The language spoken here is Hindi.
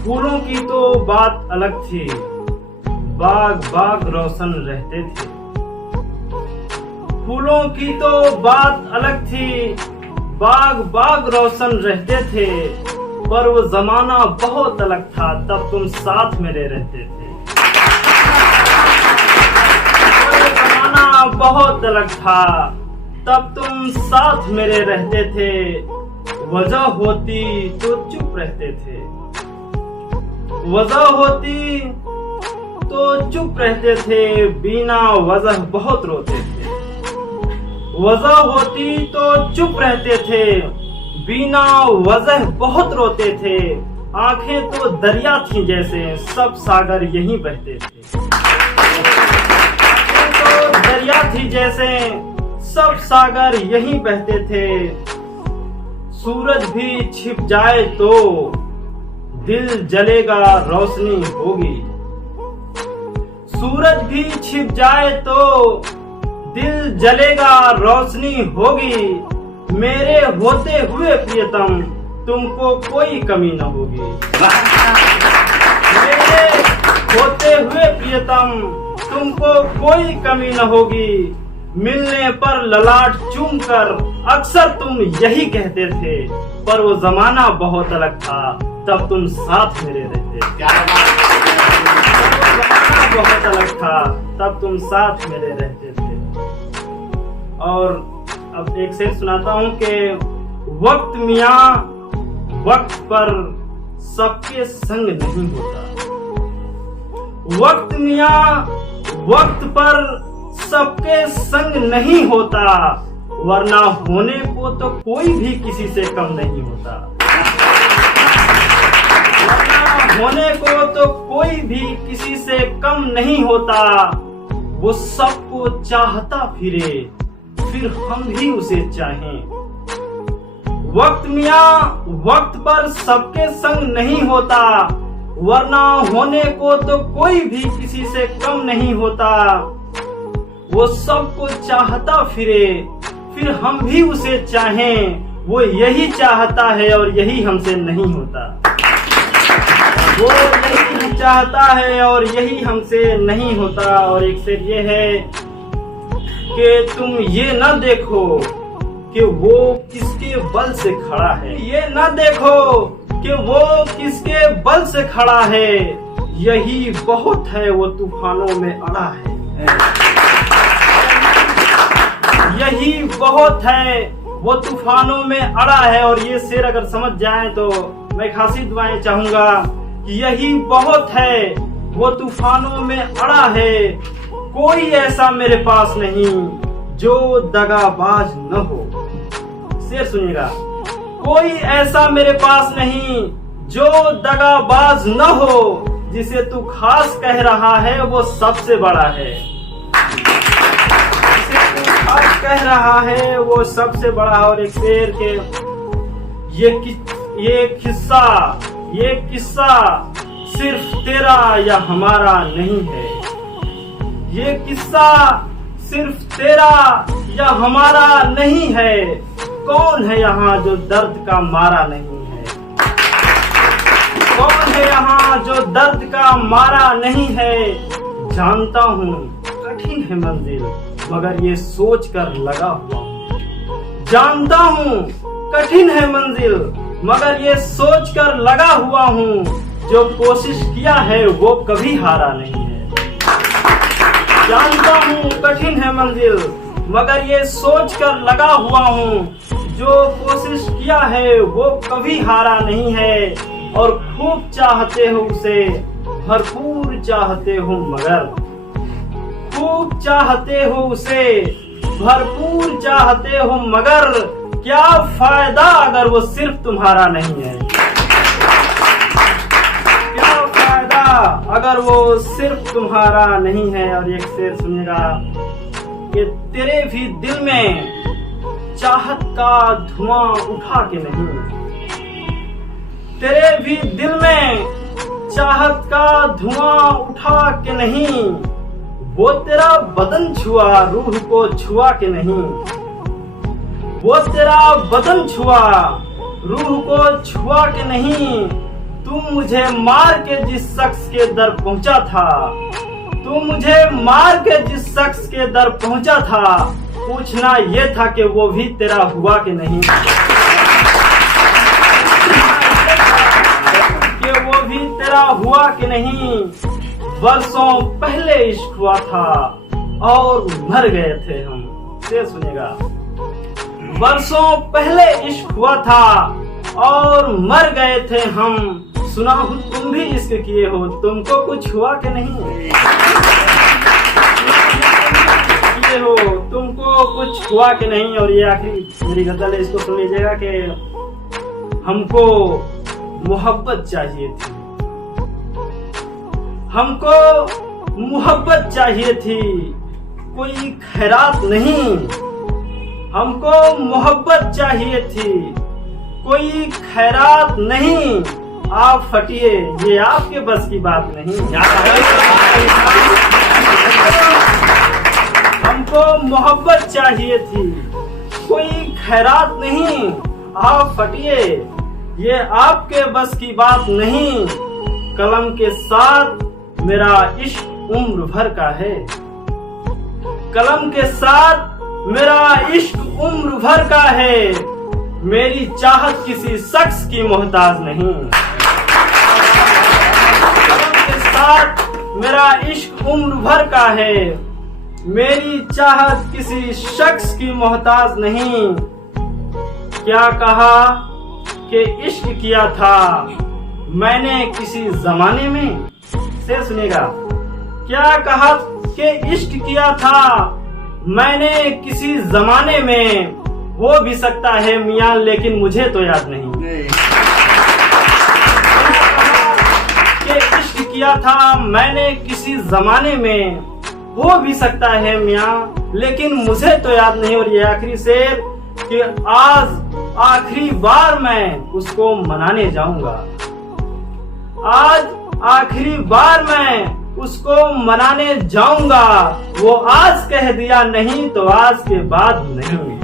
फूलों की तो बात अलग थी, बाग बाग रोशन रहते थे। फूलों की तो बात अलग थी, बाग बाग रोशन रहते थे। पर वो जमाना बहुत अलग था, तब तुम साथ मेरे रहते थे। वो जमाना बहुत अलग था, तब तुम साथ मेरे रहते थे। वजह होती तो चुप रहते थे, वजह होती तो चुप रहते थे। बिना वजह बहुत रोते थे, वजह होती तो चुप रहते थे। बिना वजह बहुत रोते थे। आंखें तो दरिया थी जैसे, सब सागर यहीं बहते थे। आंखें तो दरिया थी जैसे, सब सागर यहीं बहते थे। सूरज भी छिप जाए तो दिल जलेगा, रोशनी होगी। सूरज भी छिप जाए तो दिल जलेगा, रोशनी होगी। मेरे होते हुए प्रियतम तुमको कोई कमी न होगी। मेरे होते हुए प्रियतम तुमको कोई कमी न होगी। मिलने पर ललाट चूम कर अक्सर तुम यही कहते थे। पर वो जमाना बहुत अलग था, तब तुम साथ मेरे रहते। जमाना बहुत अलग था, तब तुम साथ मेरे रहते थे। और अब एक शेर सुनाता हूँ कि वक्त मियाँ वक्त पर सबके संग नहीं होता। वक्त मियाँ वक्त पर सबके संग नहीं होता, वरना होने को तो कोई भी किसी से कम नहीं होता। वरना होने को तो कोई भी किसी से कम नहीं होता। वो सबको चाहता फिरे, फिर हम भी उसे चाहें। वक्त मियाँ वक्त पर सबके संग नहीं होता, वरना होने को तो कोई भी किसी से कम नहीं होता। वो सबको चाहता फिरे, फिर हम भी उसे चाहें। वो यही चाहता है और यही हमसे नहीं होता। वो यही चाहता है और यही हमसे नहीं होता। और एक शेर ये है कि तुम ये न देखो कि वो किसके बल से खड़ा है। ये न देखो कि वो किसके बल से खड़ा है। यही बहुत है वो तूफानों में अड़ा है। यही बहुत है वो तूफानों में अड़ा है। और ये शेर अगर समझ जाए तो मैं खासी दुआएं चाहूंगा कि यही बहुत है वो तूफानों में अड़ा है। कोई ऐसा मेरे पास नहीं जो दगाबाज न हो। शेर सुनिएगा, कोई ऐसा मेरे पास नहीं जो दगाबाज न हो। जिसे तू खास कह रहा है वो सबसे बड़ा है। जिसे तू खास कह रहा है वो सबसे बड़ा। और एक शेर के ये किस्सा सिर्फ तेरा या हमारा नहीं है। ये किस्सा सिर्फ तेरा या हमारा नहीं है। कौन है यहाँ जो दर्द का मारा नहीं है। कौन है यहाँ जो दर्द का मारा नहीं है। जानता हूँ कठिन है मंजिल, मगर ये सोच कर लगा हुआ हूँ। जानता हूँ कठिन है मंजिल, मगर ये सोच कर लगा हुआ हूँ। जो कोशिश किया है वो कभी हारा नहीं है। जानता हूँ कठिन है मंजिल, मगर ये सोच कर लगा हुआ हूँ। जो कोशिश किया है वो कभी हारा नहीं है। और खूब चाहते हो उसे, भरपूर चाहते हो मगर। खूब चाहते हो उसे, भरपूर चाहते हो मगर। क्या फायदा अगर वो सिर्फ तुम्हारा नहीं है। क्या फायदा अगर वो सिर्फ तुम्हारा नहीं है। और एक शेर सुनिएगा कि तेरे भी दिल में चाहत का धुआं उठा के नहीं। तेरे भी दिल में चाहत का धुआं उठा के नहीं। वो तेरा बदन छुआ, रूह को छुआ के नहीं। वो तेरा बदन छुआ, रूह को छुआ के नहीं। तुम मुझे मार के जिस शख्स के दर पहुंचा था, तुम मुझे मार के जिस शख्स के दर पहुंचा था, पूछना ये था कि वो भी तेरा हुआ कि नहीं, कि वो भी तेरा हुआ कि नहीं। बरसों पहले इश्क हुआ था और मर गए थे हम। से सुनेगा, बरसों पहले इश्क हुआ था और मर गए थे हम। सुना हो तुम भी इश्क किए हो, तुमको कुछ हुआ कि नहीं, किए हो तुमको कुछ हुआ कि नहीं। और ये आखिरी मेरी गजल है, इसको सुन लीजिएगा कि हमको मोहब्बत चाहिए थी, हमको मोहब्बत चाहिए थी, कोई खैरात नहीं। हमको मोहब्बत चाहिए थी, कोई खैरात नहीं। आप फटिए, ये आपके बस की बात नहीं। हमको मोहब्बत चाहिए थी, कोई खैरात नहीं। आप फटिए, ये आपके बस की बात नहीं। कलम के साथ मेरा इश्क उम्र भर का है, कलम के साथ मेरा इश्क उम्र भर का है। मेरी चाहत किसी शख्स की मोहताज नहीं, कलम के साथ मेरा इश्क उम्र भर का है। मेरी चाहत किसी शख्स की मोहताज नहीं। क्या कहा कि इश्क किया था मैंने किसी जमाने में, से सुनेगा, क्या कहा कि इश्क किया था मैंने किसी जमाने में। हो भी सकता है मियां, लेकिन मुझे तो याद नहीं। कि इश्क किया था मैंने किसी जमाने में, हो भी सकता है मियां, लेकिन मुझे तो याद नहीं। और ये आखिरी शेर कि आज आखिरी बार मैं उसको मनाने जाऊंगा, आज आखिरी बार मैं उसको मनाने जाऊंगा। वो आज कह दिया नहीं तो आज के बाद नहीं।